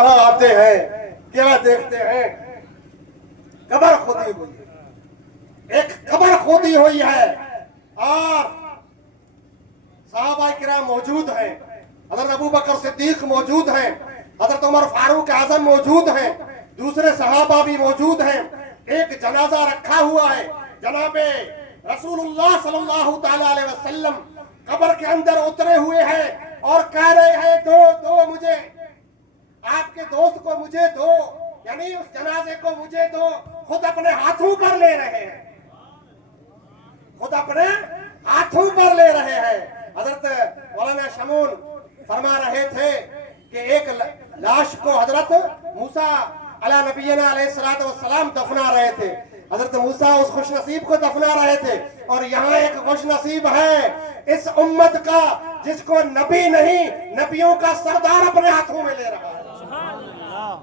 कहाँ आते हैं, क्या देखते हैं? कब्र खोदी हुई है, एक कब्र खोदी हुई है और सहाबा किराम मौजूद हैं, हजरत अबू बकर सिद्दीक मौजूद हैं, हजरत उमर फारूक आजम मौजूद हैं, दूसरे सहाबा भी मौजूद हैं। एक जनाजा रखा हुआ है, जनाबे रसूलुल्लाह सल्लल्लाहु ताला अलैहि वसल्लम कब्र के अंदर उतरे हुए हैं और कह रहे हैं दो दो मुझे, आपके दोस्त को मुझे दो, यानी उस जनाजे को मुझे दो। खुद अपने हाथों पर ले रहे हैं, खुद अपने हाथों पर ले रहे हैं। हजरत मौलाना शमून फरमा रहे थे कि एक लाश को हजरत मूसा अला नबीना अलैहिस्सलातु वस्सलाम दफना रहे थे, हजरत मूसा उस खुशनसीब को दफना रहे थे। और यहाँ एक खुशनसीब है इस उम्मत का जिसको नबी नहीं, नबियों का सरदार अपने हाथों में ले रहा है,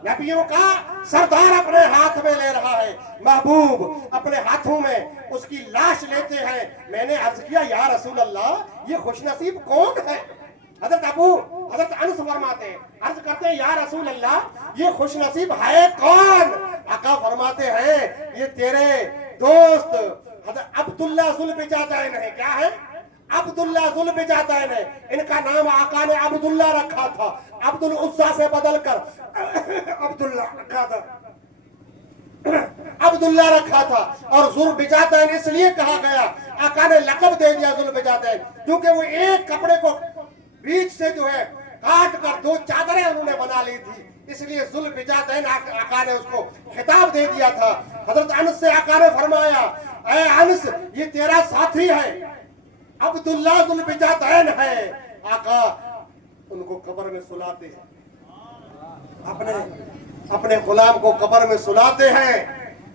नबियों का सरदार अपने हाथ में ले रहा है, महबूब अपने हाथों में उसकी लाश लेते हैं। मैंने अर्ज किया या रसूल अल्लाह ये खुशनसीब कौन है? हजरत अनस फरमाते हैं, अर्ज करते हैं या रसूल अल्लाह ये खुशनसीब है कौन? आका फरमाते हैं ये तेरे दोस्त हजरत अब्दुल्ला ज़ुल्बिजादैन है। क्या है? अब्दुल्ला ज़ुल्बिजादैन है। इनका नाम आका ने अब्दुल्ला रखा था, अब्दुल उज़्ज़ा से बदलकर अब्दुल्ला रखा था, अब्दुल्ला रखा था। और ज़ुल्बिजादैन इसलिए कहा गया, आका ने लक़ब दे दिया ज़ुल्बिजादैन, क्योंकि वो एक कपड़े को बीच से जो है काट कर दो चादरें उन्होंने बना ली थी, इसलिए ज़ुल्बिजादैन आका ने उसको खिताब दे दिया था। हजरत अनस से आका ने फरमाया ऐ अनस ये तेरा साथी है, अब्दुल्ला ज़ुल्बिजादैन है। आका उनको कब्र में सुलाते हैं, अपने गुलाम को कब्र में सुलाते हैं।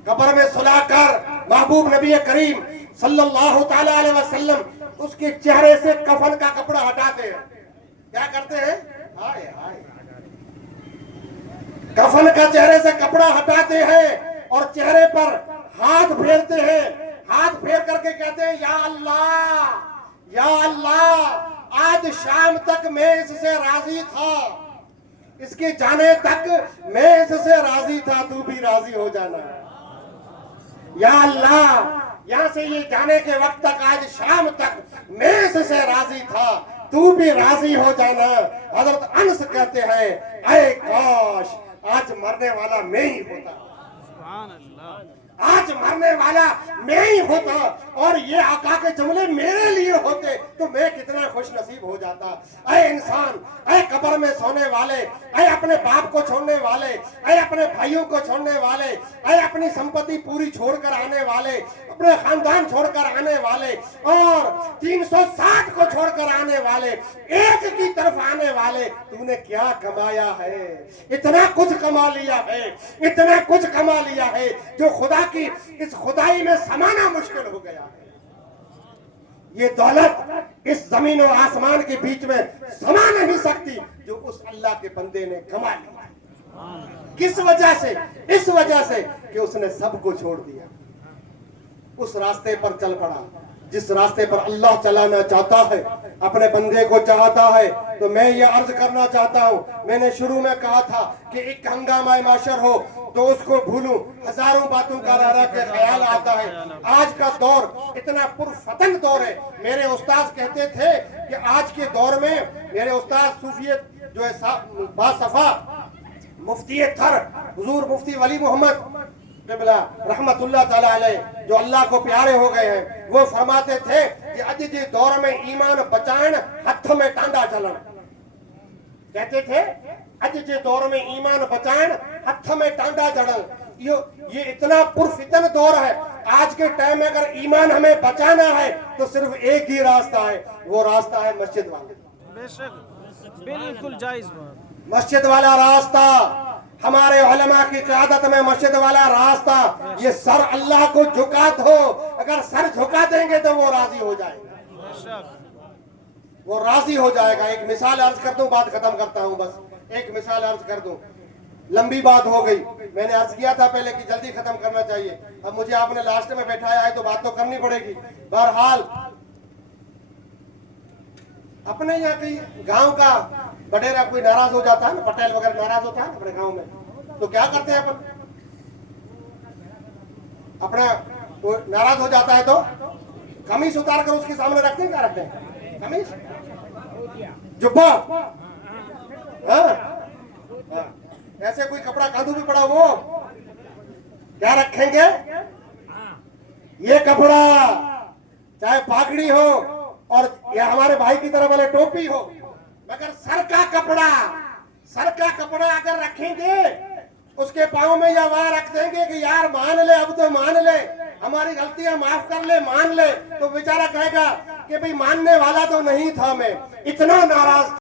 कब्र में सुलाकर महबूब नबी करीम सल्लल्लाहु ताला अलैहि वसल्लम उसके चेहरे से कफन का कपड़ा हटाते हैं। क्या करते हैं? हाय हाय, कफन का चेहरे से कपड़ा हटाते हैं और चेहरे पर हाथ फेरते हैं। हाथ फेर करके कहते हैं या अल्लाह, या अल्लाह आज शाम तक मैं इससे राजी था, इसके जाने तक मैं इससे राजी था, तू भी राजी हो जाना। या अल्लाह यहाँ से ये जाने के वक्त तक, आज शाम तक मैं इससे राजी था, तू भी राजी हो जाना। हजरत अनस कहते हैं ऐ काश आज मरने वाला मैं ही होता, आज मरने वाला मैं ही होता और ये आका के जुमले मेरे लिए होते तो मैं कितना खुश नसीब हो जाता। ऐ इंसान, ऐ कब्र में सोने वाले, ऐ अपने बाप को छोड़ने वाले, ऐ अपने भाइयों को छोड़ने वाले, ऐ अपनी संपत्ति पूरी छोड़कर आने वाले, अपने खानदान छोड़कर आने वाले और 360 को छोड़कर आने वाले, एक की तरफ आने वाले, तूने क्या कमाया है? इतना कुछ कमा लिया है, इतना कुछ कमा लिया है जो खुदा की इस खुदाई में समाना मुश्किल हो गया है। ये दौलत इस जमीन और आसमान के बीच में समा नहीं सकती जो उस अल्लाह के बंदे ने कमा लिया। किस वजह से? इस वजह से कि उसने सबको छोड़ दिया, उस रास्ते पर चल पड़ा जिस रास्ते पर अल्लाह चलाना चाहता है, अपने बंदे को चाहता है। तो मैं ये अर्ज करना चाहता हूँ, मैंने शुरू में कहा था कि एक हंगामा माशर हो तो उसको भूलूं, हजारों बातों का रह के ख्याल आता है। आज का दौर इतना पुरफतन दौर है। मेरे उस्ताद कहते थे कि आज के दौर में, मेरे उस्ताद सूफियत जो है बासफा मुफ्ती थर हुजूर मुफ्ती वली मोहम्मद रहमतुल्लाह ताला अलैह जो अल्लाह को प्यारे हो गए हैं, वो फरमाते थे कि अज जे दौर में ईमान बचाण हथ में टांडा चलन। कहते थे अज जे दौर में ईमान बचाण हथ में टांडा चलन। ये इतना पुरफितन दौर है। आज के टाइम में अगर ईमान हमें बचाना है तो सिर्फ एक ही रास्ता है, वो रास्ता है मस्जिद वाला। बेशक बिल्कुल जायज बात, मस्जिद वाला रास्ता, हमारे उलमा की क़यादत में मस्जिद वाला रास्ता। ये सर अल्लाह को झुका दो, अगर सर झुका देंगे तो वो राजी हो जाएगा, वो राजी हो जाएगा। एक मिसाल अर्ज कर दूं, बात खत्म करता हूं, बस एक मिसाल अर्ज कर दूं, लंबी बात हो गई। मैंने अर्ज किया था पहले कि जल्दी खत्म करना चाहिए, अब मुझे आपने लास्ट में बैठाया है तो बात तो करनी पड़ेगी। बहरहाल अपने यहाँ कहीं गांव का बडेरा कोई नाराज हो जाता है ना, पटेल वगैरह नाराज होता है अपने गांव में, तो क्या करते हैं अपन, अपना वो नाराज हो जाता है तो कमीज उतार कर उसके सामने रखते हैं, क्या रखते हैं, कमीज, जुब्बा, हाँ, हाँ। ऐसे कोई कपड़ा कांधू भी पड़ा वो क्या रखेंगे, ये कपड़ा चाहे पागड़ी हो और ये हमारे भाई की तरह वाले टोपी हो, मगर सर का कपड़ा अगर रखेंगे उसके पाँव में या वहां रख देंगे कि यार मान ले, अब तो मान ले, हमारी गलतियां माफ कर ले, मान ले, तो बेचारा कहेगा कि भाई मानने वाला तो नहीं था, मैं इतना नाराज